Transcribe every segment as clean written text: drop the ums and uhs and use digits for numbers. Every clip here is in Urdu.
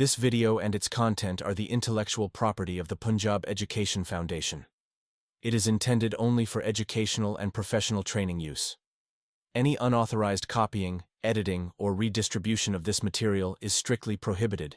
This video and its content are the intellectual property of the Punjab Education Foundation. It is intended only for educational and professional training use. Any unauthorized copying, editing, or redistribution of this material is strictly prohibited.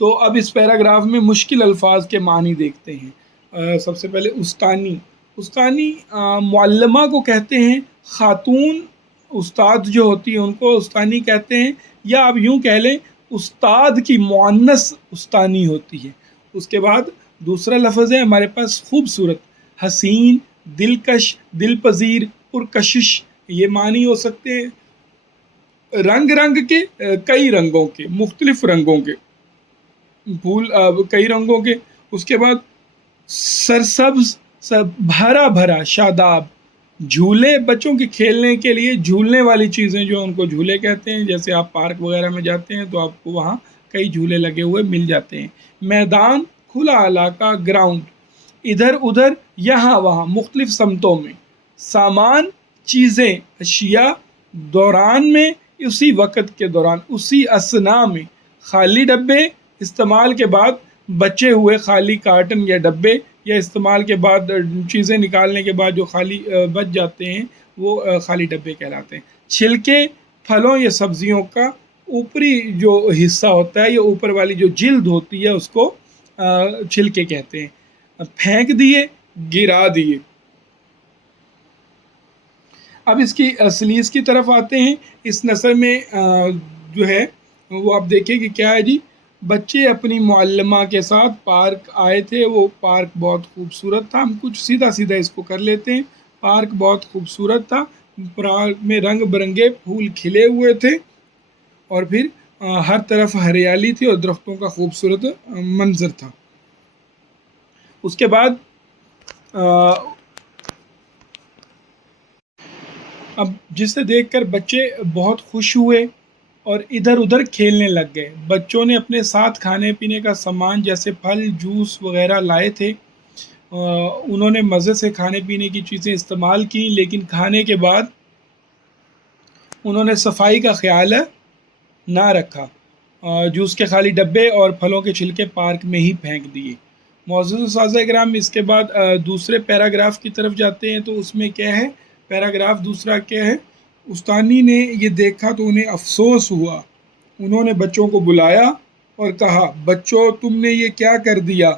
تو اب اس پیراگراف میں مشکل الفاظ کے معنی دیکھتے ہیں۔ سب سے پہلے استانی، استانی معلمہ کو کہتے ہیں، خاتون استاد جو ہوتی ہیں ان کو استانی کہتے ہیں، یا آپ یوں کہہ لیں استاد کی مؤنث استانی ہوتی ہے۔ اس کے بعد دوسرا لفظ ہے ہمارے پاس خوبصورت، حسین، دلکش، دل پذیر، پرکشش، یہ معنی ہو سکتے ہیں رنگ رنگ کے، کئی رنگوں کے، مختلف رنگوں کے پھول، کئی رنگوں کے۔ اس کے بعد سرسبز، بھرا بھرا، شاداب، جھولے، بچوں کے کھیلنے کے لیے جھولنے والی چیزیں جو ان کو جھولے کہتے ہیں، جیسے آپ پارک وغیرہ میں جاتے ہیں تو آپ کو وہاں کئی جھولے لگے ہوئے مل جاتے ہیں۔ میدان، کھلا علاقہ، گراؤنڈ، ادھر ادھر، یہاں وہاں، مختلف سمتوں میں۔ سامان، چیزیں، اشیاء، دوران میں، اسی وقت کے دوران، اسی اثنا میں۔ خالی ڈبے، استعمال کے بعد بچے ہوئے خالی کارٹن یا ڈبے، یا استعمال کے بعد چیزیں نکالنے کے بعد جو خالی بچ جاتے ہیں وہ خالی ڈبے کہلاتے ہیں۔ چھلکے، پھلوں یا سبزیوں کا اوپری جو حصہ ہوتا ہے یا اوپر والی جو جلد ہوتی ہے اس کو چھلکے کہتے ہیں۔ پھینک دیے، گرا دیے۔ اب اس کی سلیس کی طرف آتے ہیں۔ اس نثر میں جو ہے وہ آپ دیکھیں کہ کیا ہے جی، بچے اپنی معلمہ کے ساتھ پارک آئے تھے، وہ پارک بہت خوبصورت تھا۔ ہم کچھ سیدھا سیدھا اس کو کر لیتے ہیں۔ پارک بہت خوبصورت تھا، پارک میں رنگ برنگے پھول کھلے ہوئے تھے، اور پھر ہر طرف ہریالی تھی اور درختوں کا خوبصورت منظر تھا۔ اس کے بعد اب جسے دیکھ کر بچے بہت خوش ہوئے اور ادھر ادھر کھیلنے لگ گئے۔ بچوں نے اپنے ساتھ کھانے پینے کا سامان جیسے پھل، جوس وغیرہ لائے تھے۔ انہوں نے مزے سے کھانے پینے کی چیزیں استعمال کی، لیکن کھانے کے بعد انہوں نے صفائی کا خیال نہ رکھا۔ جوس کے خالی ڈبے اور پھلوں کے چھلکے پارک میں ہی پھینک دیے۔ معزز اساتذہ کرام، اس کے بعد دوسرے پیراگراف کی طرف جاتے ہیں تو اس میں کیا ہے، پیراگراف دوسرا کیا ہے، استانی نے یہ دیکھا تو انہیں افسوس ہوا۔ انہوں نے بچوں کو بلایا اور کہا، بچوں تم نے یہ کیا کر دیا؟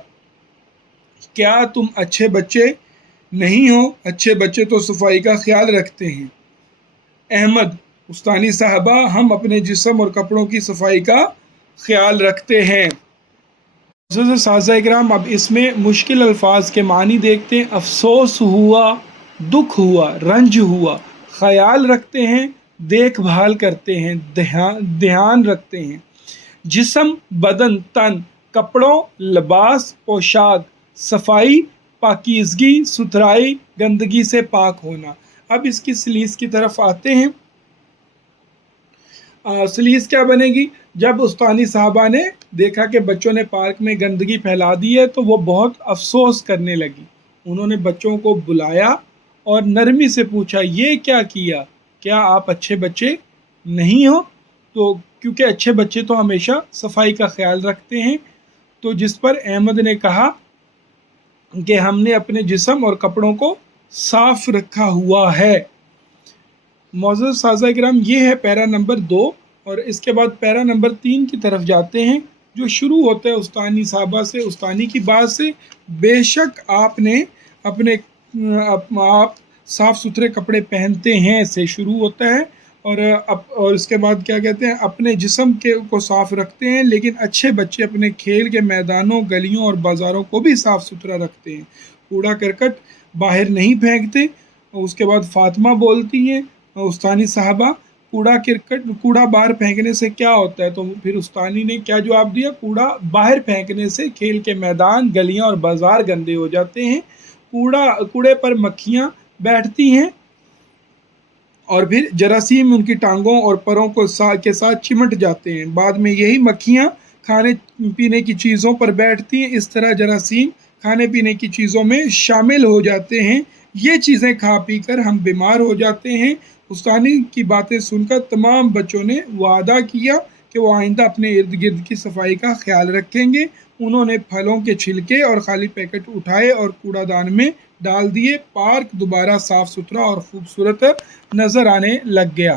کیا تم اچھے بچے نہیں ہو؟ اچھے بچے تو صفائی کا خیال رکھتے ہیں۔ احمد، استانی صاحبہ، ہم اپنے جسم اور کپڑوں کی صفائی کا خیال رکھتے ہیں۔ معزز اساتذہ اکرام، اب اس میں مشکل الفاظ کے معنی دیکھتے ہیں۔ افسوس ہوا، دکھ ہوا، رنج ہوا، خیال رکھتے ہیں، دیکھ بھال کرتے ہیں، دھیان رکھتے ہیں۔ جسم، بدن، تن، کپڑوں، لباس، پوشاک، صفائی، پاکیزگی، ستھرائی، گندگی سے پاک ہونا۔ اب اس کی سلیس کی طرف آتے ہیں۔ سلیس کیا بنے گی؟ جب استانی صاحبہ نے دیکھا کہ بچوں نے پارک میں گندگی پھیلا دی ہے تو وہ بہت افسوس کرنے لگی۔ انہوں نے بچوں کو بلایا اور نرمی سے پوچھا، یہ کیا کیا؟ کیا آپ اچھے بچے نہیں ہو؟ تو کیونکہ اچھے بچے تو ہمیشہ صفائی کا خیال رکھتے ہیں۔ تو جس پر احمد نے کہا کہ ہم نے اپنے جسم اور کپڑوں کو صاف رکھا ہوا ہے۔ معزز اساتذہ کرام، یہ ہے پیرا نمبر 2، اور اس کے بعد پیرا نمبر 3 کی طرف جاتے ہیں، جو شروع ہوتا ہے استانی صاحبہ سے، استانی کی بات سے۔ بے شک آپ نے اپنے آپ صاف ستھرے کپڑے پہنتے ہیں سے شروع ہوتا ہے، اور اس کے بعد کیا کہتے ہیں، اپنے جسم کو صاف رکھتے ہیں، لیکن اچھے بچے اپنے کھیل کے میدانوں، گلیوں اور بازاروں کو بھی صاف ستھرا رکھتے ہیں، کوڑا کرکٹ باہر نہیں پھینکتے۔ اس کے بعد فاطمہ بولتی ہیں، استانی صاحبہ، کوڑا باہر پھینکنے سے کیا ہوتا ہے؟ تو پھر استانی نے کیا جواب دیا؟ کوڑا باہر پھینکنے سے کھیل کے میدان، گلیاں اور بازار گندے ہو جاتے ہیں، کوڑے پر مکھیاں بیٹھتی ہیں اور پھر جراثیم ان کی ٹانگوں اور پروں کے ساتھ چمٹ جاتے ہیں، بعد میں یہی مکھیاں کھانے پینے کی چیزوں پر بیٹھتی ہیں، اس طرح جراثیم کھانے پینے کی چیزوں میں شامل ہو جاتے ہیں، یہ چیزیں کھا پی کر ہم بیمار ہو جاتے ہیں۔ استانی کی باتیں سن کر تمام بچوں نے وعدہ کیا کہ وہ آئندہ اپنے ارد گرد کی صفائی کا خیال رکھیں گے۔ انہوں نے پھلوں کے چھلکے اور خالی پیکٹ اٹھائے اور کوڑا دان میں ڈال دیے۔ پارک دوبارہ صاف ستھرا اور خوبصورت نظر آنے لگ گیا۔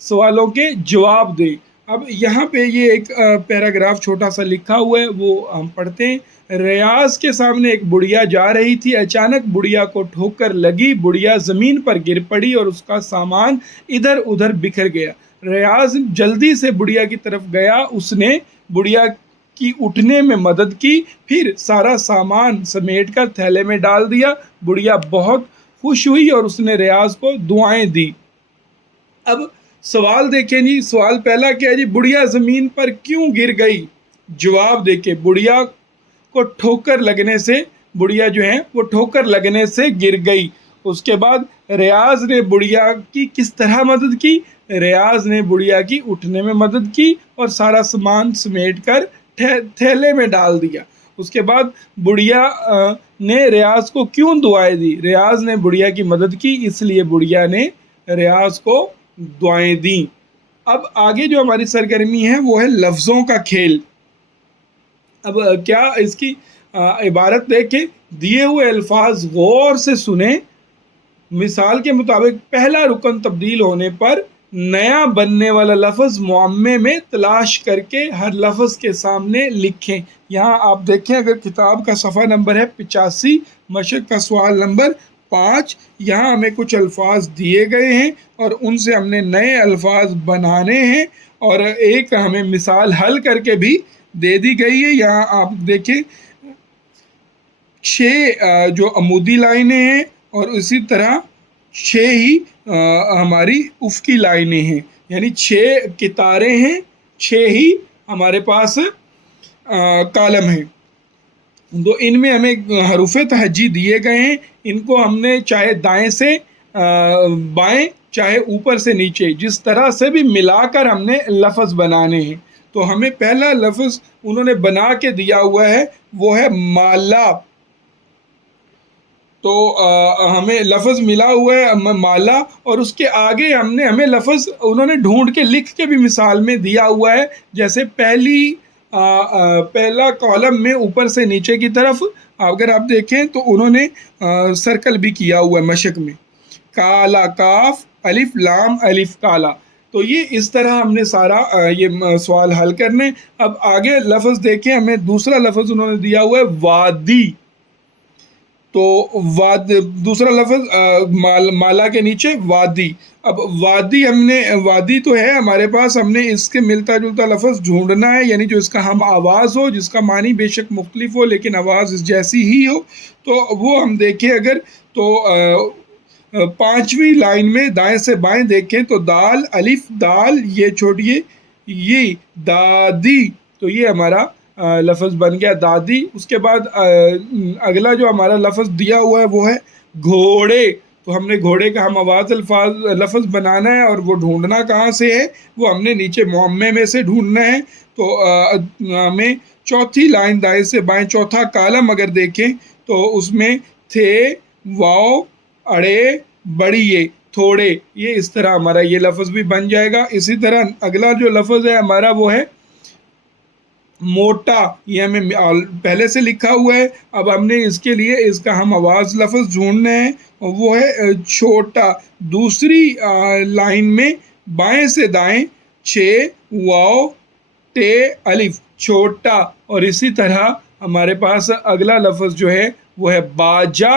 سوالوں کے جواب دیں۔ اب یہاں پہ یہ ایک پیراگراف چھوٹا سا لکھا ہوا ہے، وہ ہم پڑھتے ہیں۔ ریاض کے سامنے ایک بڑھیا جا رہی تھی، اچانک بڑھیا کو ٹھوکر لگی، بڑھیا زمین پر گر پڑی اور اس کا سامان ادھر ادھر بکھر گیا۔ ریاض جلدی سے بڑھیا کی طرف گیا، اس نے بڑھیا کی اٹھنے میں مدد کی، پھر سارا سامان سمیٹ کر تھیلے میں ڈال دیا۔ بڑھیا بہت خوش ہوئی اور اس نے ریاض کو دعائیں دی۔ اب سوال دیکھیں جی، سوال پہلا کیا ہے جی، بڑھیا زمین پر کیوں گر گئی؟ جواب دیکھیں، بڑھیا کو ٹھوکر لگنے سے، بڑھیا جو ہے وہ ٹھوکر لگنے سے گر گئی۔ اس کے بعد ریاض نے بڑھیا کی کس طرح مدد کی؟ ریاض نے بڑھیا کی اٹھنے میں مدد کی اور سارا سامان سمیٹ کر تھیلے میں ڈال دیا۔ اس کے بعد بڑھیا نے ریاض کو کیوں دعائیں دی؟ ریاض نے بڑھیا کی مدد کی، اس لیے بڑھیا نے ریاض کو دعائیں دیں۔ اب آگے جو ہماری سرگرمی ہے وہ ہے لفظوں کا کھیل۔ اب کیا اس کی عبارت دیکھیں، دیے ہوئے الفاظ غور سے سنیں۔ مثال کے مطابق پہلا رکن تبدیل ہونے پر نیا بننے والا لفظ معمے میں تلاش کر کے ہر لفظ کے سامنے لکھیں۔ یہاں آپ دیکھیں، اگر کتاب کا صفحہ نمبر ہے 85، مشق کا سوال نمبر 5، یہاں ہمیں کچھ الفاظ دیے گئے ہیں اور ان سے ہم نے نئے الفاظ بنانے ہیں، اور ایک ہمیں مثال حل کر کے بھی دے دی گئی ہے۔ یہاں آپ دیکھیں 6 جو عمودی لائنیں ہیں اور اسی طرح 6 ہی ہماری افقی لائنیں ہیں، یعنی 6 کتاریں ہیں، 6 ہی ہمارے پاس کالم ہیں۔ تو ان میں ہمیں حروف تہجی دیے گئے ہیں، ان کو ہم نے چاہے دائیں سے بائیں، چاہے اوپر سے نیچے، جس طرح سے بھی ملا کر ہم نے لفظ بنانے ہیں۔ تو ہمیں پہلا لفظ انہوں نے بنا کے دیا ہوا ہے، وہ ہے مالا۔ تو ہمیں لفظ ملا ہوا ہے مالا، اور اس کے آگے ہمیں لفظ انہوں نے ڈھونڈ کے لکھ کے بھی مثال میں دیا ہوا ہے، جیسے پہلا کالم میں اوپر سے نیچے کی طرف اگر آپ دیکھیں تو انہوں نے سرکل بھی کیا ہوا ہے مشق میں، کالا کاف الف لام الف کالا۔ تو یہ اس طرح ہم نے سارا یہ سوال حل کرنے۔ اب آگے لفظ دیکھیں، ہمیں دوسرا لفظ انہوں نے دیا ہوا ہے وادی۔ تو دوسرا لفظ مالا کے نیچے وادی۔ اب وادی تو ہے ہمارے پاس، ہم نے اس کے ملتا جلتا لفظ ڈھونڈنا ہے، یعنی جو اس کا ہم آواز ہو، جس کا معنی بے شک مختلف ہو لیکن آواز جیسی ہی ہو۔ تو وہ ہم دیکھیں اگر تو 5ویں لائن میں دائیں سے بائیں دیکھیں تو دال الف دال، یہ چھوڑیے یہ دادی، تو یہ ہمارا لفظ بن گیا دادی۔ اس کے بعد اگلا جو ہمارا لفظ دیا ہوا ہے وہ ہے گھوڑے۔ تو ہم نے گھوڑے کا ہم آواز لفظ بنانا ہے، اور وہ ڈھونڈنا کہاں سے ہے؟ وہ ہم نے نیچے معمے میں سے ڈھونڈنا ہے۔ تو ہمیں چوتھی لائن دائیں سے بائیں چوتھا کالم اگر دیکھیں تو اس میں تھے واؤ اڑے بڑیے تھوڑے، یہ اس طرح ہمارا یہ لفظ بھی بن جائے گا۔ اسی طرح اگلا جو لفظ ہے ہمارا وہ ہے موٹا، یہ ہمیں پہلے سے لکھا ہوا ہے، اب ہم نے اس کے لیے اس کا ہم آواز لفظ ڈھونڈنا ہے، وہ ہے چھوٹا۔ دوسری لائن میں بائیں سے دائیں 6 واو ٹے الف چھوٹا، اور اسی طرح ہمارے پاس اگلا لفظ جو ہے وہ ہے باجا۔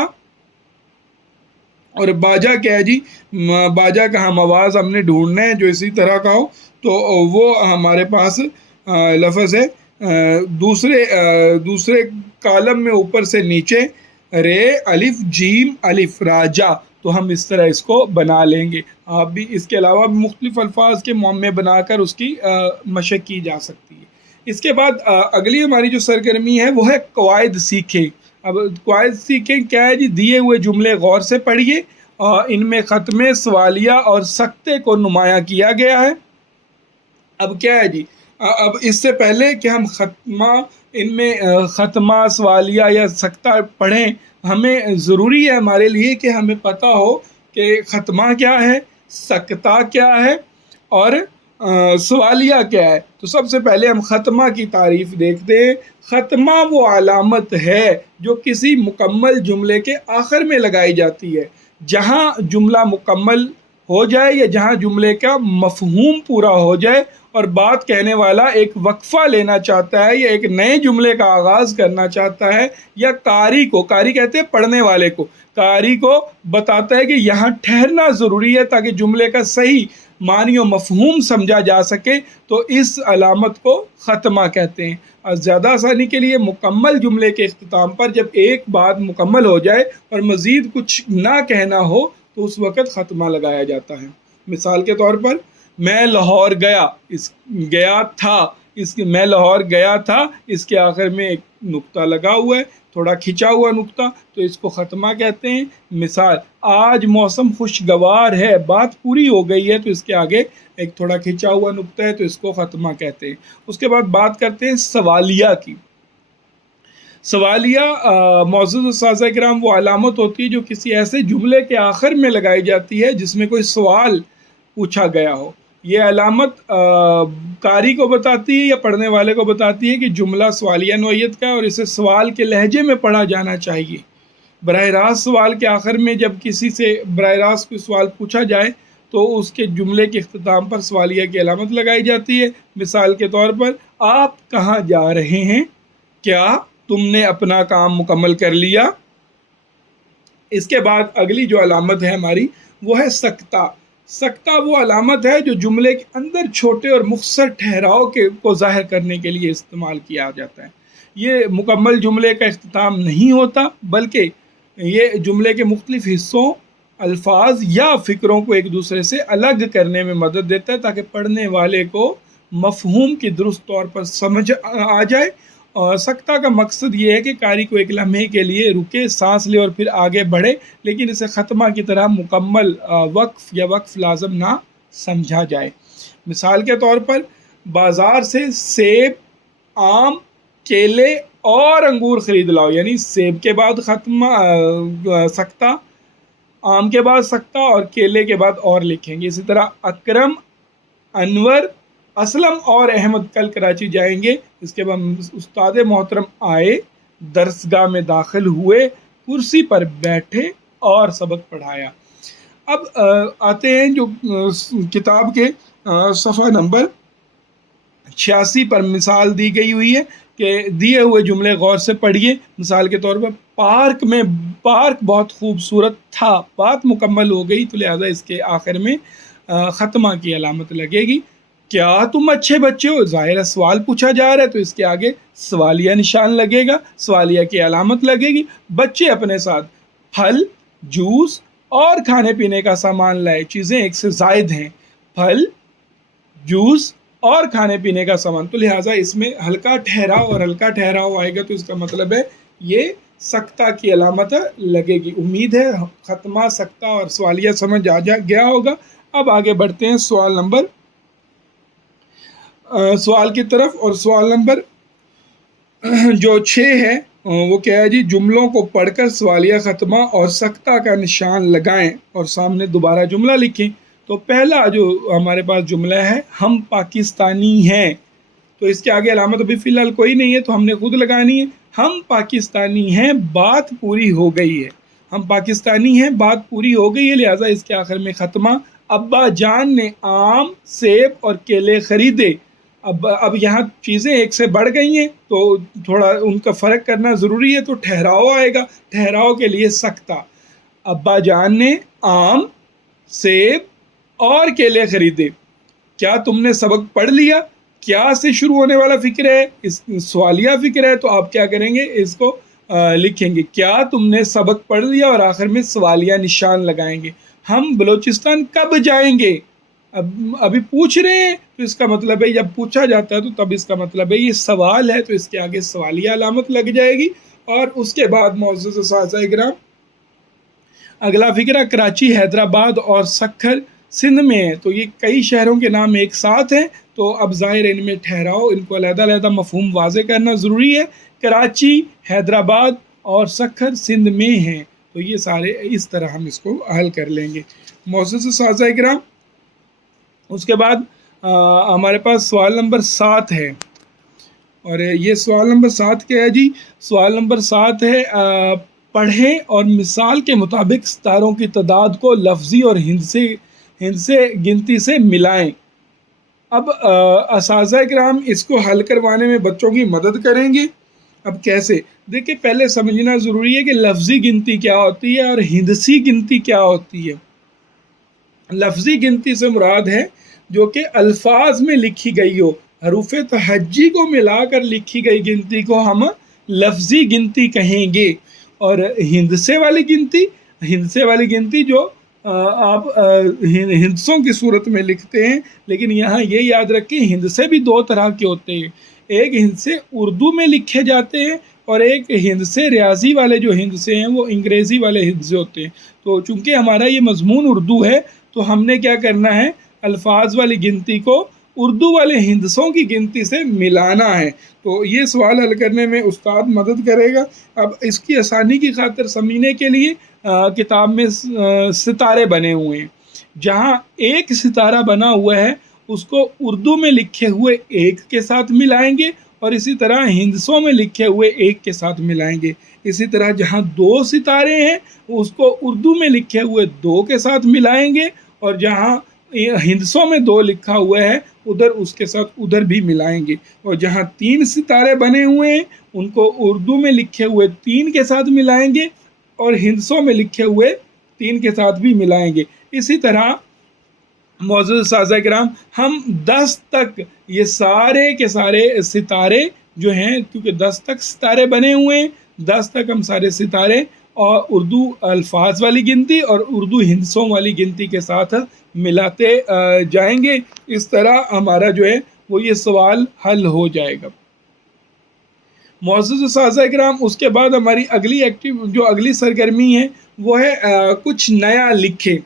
اور باجا کیا ہے جی؟ باجا کا ہم آواز ہم نے ڈھونڈنا ہے جو اسی طرح کا ہو، تو وہ ہمارے پاس لفظ ہے دوسرے کالم میں اوپر سے نیچے رے الف جیم الف راجا۔ تو ہم اس طرح اس کو بنا لیں گے۔ آپ بھی اس کے علاوہ بھی مختلف الفاظ کے معمے بنا کر اس کی مشق کی جا سکتی ہے۔ اس کے بعد اگلی ہماری جو سرگرمی ہے وہ ہے قواعد سیکھیں۔ اب قواعد سیکھیں کیا ہے جی؟ دیے ہوئے جملے غور سے پڑھیے، ان میں ختمے سوالیہ اور سکتے کو نمایاں کیا گیا ہے۔ اب کیا ہے جی؟ اب اس سے پہلے کہ ہم ان میں ختمہ سوالیہ یا سکتہ پڑھیں، ہمیں ضروری ہے ہمارے لیے کہ ہمیں پتہ ہو کہ ختمہ کیا ہے، سکتہ کیا ہے اور سوالیہ کیا ہے۔ تو سب سے پہلے ہم ختمہ کی تعریف دیکھتے ہیں۔ ختمہ وہ علامت ہے جو کسی مکمل جملے کے آخر میں لگائی جاتی ہے۔ جہاں جملہ مکمل ہو جائے یا جہاں جملے کا مفہوم پورا ہو جائے اور بات کہنے والا ایک وقفہ لینا چاہتا ہے یا ایک نئے جملے کا آغاز کرنا چاہتا ہے، یا قاری کہتے ہیں پڑھنے والے کو، قاری کو بتاتا ہے کہ یہاں ٹھہرنا ضروری ہے تاکہ جملے کا صحیح معنی و مفہوم سمجھا جا سکے، تو اس علامت کو ختمہ کہتے ہیں۔ اور زیادہ آسانی کے لیے مکمل جملے کے اختتام پر جب ایک بات مکمل ہو جائے اور مزید کچھ نہ کہنا ہو تو اس وقت ختمہ لگایا جاتا ہے۔ مثال کے طور پر میں لاہور گیا، میں لاہور گیا تھا، اس کے آخر میں ایک نقطہ لگا ہوا ہے، تھوڑا کھنچا ہوا نقطہ، تو اس کو ختمہ کہتے ہیں۔ مثال آج موسم خوشگوار ہے، بات پوری ہو گئی ہے تو اس کے آگے ایک تھوڑا کھنچا ہوا نقطہ ہے تو اس کو ختمہ کہتے ہیں۔ اس کے بعد بات کرتے ہیں سوالیہ کی۔ سوالیہ معزز اساتذہ کرام وہ علامت ہوتی ہے جو کسی ایسے جملے کے آخر میں لگائی جاتی ہے جس میں کوئی سوال پوچھا گیا ہو۔ یہ علامت قاری کو بتاتی ہے یا پڑھنے والے کو بتاتی ہے کہ جملہ سوالیہ نوعیت کا ہے اور اسے سوال کے لہجے میں پڑھا جانا چاہیے۔ براہ راست سوال کے آخر میں جب کسی سے براہ راست کوئی سوال پوچھا جائے تو اس کے جملے کے اختتام پر سوالیہ کی علامت لگائی جاتی ہے۔ مثال کے طور پر آپ کہاں جا رہے ہیں؟ کیا تم نے اپنا کام مکمل کر لیا؟ اس کے بعد اگلی جو علامت ہے ہماری وہ ہے سکتہ۔ سکتہ وہ علامت ہے جو جملے کے اندر چھوٹے اور مختصر ٹھہراؤ کو ظاہر کرنے کے لیے استعمال کیا جاتا ہے۔ یہ مکمل جملے کا اختتام نہیں ہوتا بلکہ یہ جملے کے مختلف حصوں، الفاظ یا فکروں کو ایک دوسرے سے الگ کرنے میں مدد دیتا ہے تاکہ پڑھنے والے کو مفہوم کی درست طور پر سمجھ آ جائے۔ اور سکتہ کا مقصد یہ ہے کہ قاری کو ایک لمحے کے لیے رکے، سانس لے اور پھر آگے بڑھے، لیکن اسے ختمہ کی طرح مکمل وقف یا وقف لازم نہ سمجھا جائے۔ مثال کے طور پر بازار سے سیب، آم، کیلے اور انگور خرید لاؤ، یعنی سیب کے بعد ختمہ سکتہ، آم کے بعد سکتہ اور کیلے کے بعد اور لکھیں گے۔ اسی طرح اکرم، انور، اسلم اور احمد کل کراچی جائیں گے۔ اس کے بعد استاد محترم آئے، درسگاہ میں داخل ہوئے، کرسی پر بیٹھے اور سبق پڑھایا۔ اب آتے ہیں جو کتاب کے صفحہ نمبر 86 پر مثال دی گئی ہوئی ہے کہ دیے ہوئے جملے غور سے پڑھیے۔ مثال کے طور پر پارک بہت خوبصورت تھا، بات مکمل ہو گئی تو لہذا اس کے آخر میں ختمہ کی علامت لگے گی۔ کیا تم اچھے بچے ہو؟ ظاہر ہے سوال پوچھا جا رہا ہے تو اس کے آگے سوالیہ نشان لگے گا، سوالیہ کی علامت لگے گی۔ بچے اپنے ساتھ پھل، جوس اور کھانے پینے کا سامان لائے، چیزیں ایک سے زائد ہیں، پھل، جوس اور کھانے پینے کا سامان، تو لہٰذا اس میں ہلکا ٹھہراؤ آئے گا تو اس کا مطلب ہے یہ سکتہ کی علامت لگے گی۔ امید ہے ختمہ، سکتہ اور سوالیہ سمجھ آ گیا ہوگا۔ اب آگے بڑھتے ہیں سوال کی طرف، اور سوال نمبر جو 6 ہے وہ کیا ہے جی؟ جملوں کو پڑھ کر سوالیہ، ختمہ اور سکتہ کا نشان لگائیں اور سامنے دوبارہ جملہ لکھیں۔ تو پہلا جو ہمارے پاس جملہ ہے، ہم پاکستانی ہیں، تو اس کے آگے علامت ابھی فی الحال کوئی نہیں ہے تو ہم نے خود لگانی ہے۔ ہم پاکستانی ہیں، بات پوری ہو گئی ہے۔ ہم پاکستانی ہیں، بات پوری ہو گئی ہے، لہٰذا اس کے آخر میں ختمہ۔ ابا جان نے آم، سیب اور کیلے خریدے۔ اب یہاں چیزیں ایک سے بڑھ گئی ہیں تو تھوڑا ان کا فرق کرنا ضروری ہے، تو ٹھہراؤ آئے گا، ٹھہراؤ کے لیے سکتہ۔ ابا جان نے آم، سیب اور کیلے خریدے۔ کیا تم نے سبق پڑھ لیا؟ کیا سے شروع ہونے والا فکر ہے، اس سوالیہ فکر ہے، تو آپ کیا کریں گے، اس کو لکھیں گے کیا تم نے سبق پڑھ لیا اور آخر میں سوالیہ نشان لگائیں گے۔ ہم بلوچستان کب جائیں گے؟ ابھی پوچھ رہے ہیں تو اس کا مطلب ہے، جب پوچھا جاتا ہے تو تب اس کا مطلب ہے یہ سوال ہے تو اس کے آگے سوالیہ علامت لگ جائے گی۔ اور اس کے بعد معزز اساتذہ کرام اگلا فکرہ کراچی، حیدرآباد اور سکھر سندھ میں ہے، تو یہ کئی شہروں کے نام ایک ساتھ ہیں، تو اب ظاہر ان میں ٹھہراؤ، ان کو علیحدہ علیحدہ مفہوم واضح کرنا ضروری ہے۔ کراچی، حیدرآباد اور سکھر سندھ میں ہیں، تو یہ سارے اس طرح ہم اس کو حل کر لیں گے معزز اساتذہ کرام۔ اس کے بعد ہمارے پاس سوال نمبر 7 ہے، اور یہ سوال نمبر 7 کیا ہے جی؟ سوال نمبر 7 ہے پڑھیں اور مثال کے مطابق ستاروں کی تعداد کو لفظی اور ہندسے گنتی سے ملائیں۔ اب اساتذہ کرام اس کو حل کروانے میں بچوں کی مدد کریں گے۔ اب کیسے؟ دیکھیں، پہلے سمجھنا ضروری ہے کہ لفظی گنتی کیا ہوتی ہے اور ہندسی گنتی کیا ہوتی ہے۔ لفظی گنتی سے مراد ہے جو کہ الفاظ میں لکھی گئی ہو، حروف تہجی کو ملا کر لکھی گئی گنتی کو ہم لفظی گنتی کہیں گے۔ اور ہندسے والی گنتی جو آپ ہندسوں کی صورت میں لکھتے ہیں، لیکن یہاں یہ یاد رکھیں ہندسے بھی دو طرح کے ہوتے ہیں۔ ایک ہندسے اردو میں لکھے جاتے ہیں اور ایک ہندسے ریاضی والے جو ہندسے ہیں وہ انگریزی والے ہندسے ہوتے ہیں۔ تو چونکہ ہمارا یہ مضمون اردو ہے تو ہم نے کیا کرنا ہے، الفاظ والی گنتی کو اردو والے ہندسوں کی گنتی سے ملانا ہے۔ تو یہ سوال حل کرنے میں استاد مدد کرے گا۔ اب اس کی آسانی کی خاطر سمجھنے کے لیے کتاب میں ستارے بنے ہوئے ہیں۔ جہاں ایک ستارہ بنا ہوا ہے اس کو اردو میں لکھے ہوئے ایک کے ساتھ ملائیں گے اور اسی طرح ہندسوں میں لکھے ہوئے ایک کے ساتھ ملائیں گے۔ اسی طرح جہاں دو ستارے ہیں اس کو اردو میں لکھے ہوئے دو کے ساتھ ملائیں گے اور جہاں ہندسوں میں دو لکھا ہوا ہے ادھر اس کے ساتھ ادھر بھی ملائیں گے۔ اور جہاں تین ستارے بنے ہوئے ہیں ان کو اردو میں لکھے ہوئے تین کے ساتھ ملائیں گے اور ہندسوں میں لکھے ہوئے تین کے ساتھ بھی ملائیں گے۔ اسی طرح معزز اساتذہ کرام، ہم 10 تک یہ سارے کے سارے ستارے جو ہیں، کیونکہ 10 تک ستارے بنے ہوئے ہیں، 10 تک ہم سارے ستارے اور اردو الفاظ والی گنتی اور اردو ہندسوں والی گنتی کے ساتھ ملاتے جائیں گے۔ اس طرح ہمارا جو ہے وہ یہ سوال حل ہو جائے گا۔ معزز اساتذہ کرام، اس کے بعد ہماری اگلی سرگرمی ہے وہ ہے کچھ نیا لکھے۔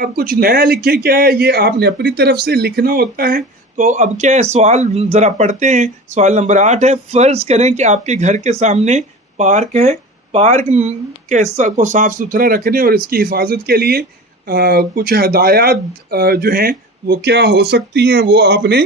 اب کچھ نیا لکھے کیا ہے، یہ آپ نے اپنی طرف سے لکھنا ہوتا ہے۔ تو اب کیا ہے، سوال ذرا پڑھتے ہیں۔ سوال نمبر 8 ہے، فرض کریں کہ آپ کے گھر کے سامنے پارک ہے۔ پارک کو صاف ستھرا رکھنے اور اس کی حفاظت کے لیے کچھ ہدایات جو ہیں وہ کیا ہو سکتی ہیں، وہ آپ نے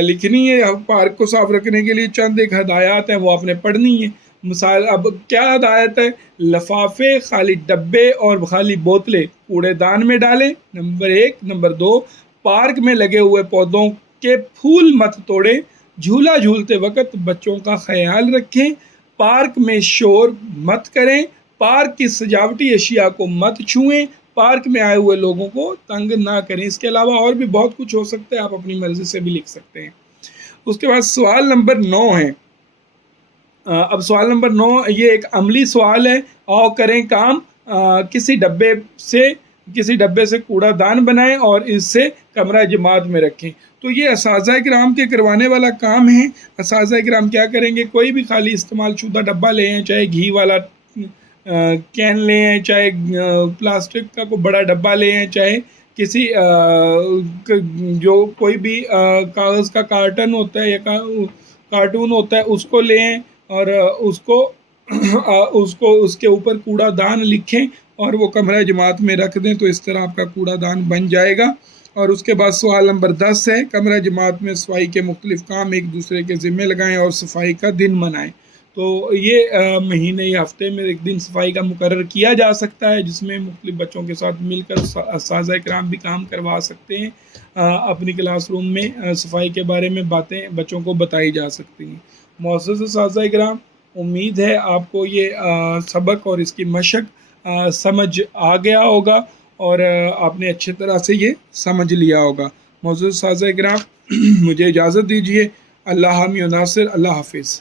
لکھنی ہے۔ پارک کو صاف رکھنے کے لیے چند ایک ہدایات ہیں وہ آپ نے پڑھنی ہے۔ مثال، اب کیا ہدایت ہے؟ لفافے، خالی ڈبے اور خالی بوتلیں کوڑے دان میں ڈالیں، نمبر 1۔ نمبر 2، پارک میں لگے ہوئے پودوں کے پھول مت توڑیں۔ جھولا جھولتے وقت بچوں کا خیال رکھیں۔ پارک میں شور مت کریں۔ پارک کی سجاوٹی اشیاء کو مت چھوئیں۔ پارک میں آئے ہوئے لوگوں کو تنگ نہ کریں۔ اس کے علاوہ اور بھی بہت کچھ ہو سکتا ہے، آپ اپنی مرضی سے بھی لکھ سکتے ہیں۔ اس کے بعد سوال نمبر 9 ہے۔ اب سوال نمبر 9 یہ ایک عملی سوال ہے۔ آؤ کریں کام، کسی ڈبے سے کوڑا دان بنائیں اور اس سے کمرہ جماعت میں رکھیں۔ تو یہ اساتذہ کرام کے کروانے والا کام ہے۔ اساتذہ کرام کیا کریں گے، کوئی بھی خالی استعمال شدہ ڈبہ لے آئیں، چاہے گھی والا کین لے آئیں، چاہے پلاسٹک کا کوئی بڑا ڈبہ لے آئیں، چاہے کسی جو کوئی بھی کاغذ کا کارٹن ہوتا ہے یا کارٹون ہوتا ہے اس کو لے آئیں اور اس کے اوپر کوڑا دان لکھیں اور وہ کمرہ جماعت میں رکھ دیں، تو اس طرح آپ کا کوڑا دان بن جائے گا۔ اور اس کے بعد سوال نمبر 10 ہے، کمرہ جماعت میں صفائی کے مختلف کام ایک دوسرے کے ذمہ لگائیں اور صفائی کا دن منائیں۔ تو یہ مہینے یا ہفتے میں ایک دن صفائی کا مقرر کیا جا سکتا ہے جس میں مختلف بچوں کے ساتھ مل کر اساتذہ کرام بھی کام کروا سکتے ہیں۔ اپنی کلاس روم میں صفائی کے بارے میں باتیں بچوں کو بتائی جا سکتی ہیں۔ معزز اساتذہ کرام، امید ہے آپ کو یہ سبق اور اس کی مشق سمجھ آ گیا ہوگا اور آپ نے اچھی طرح سے یہ سمجھ لیا ہوگا۔ معزز اساتذہ کرام، مجھے اجازت دیجیے۔ اللہ حامی و ناصر، اللہ حافظ۔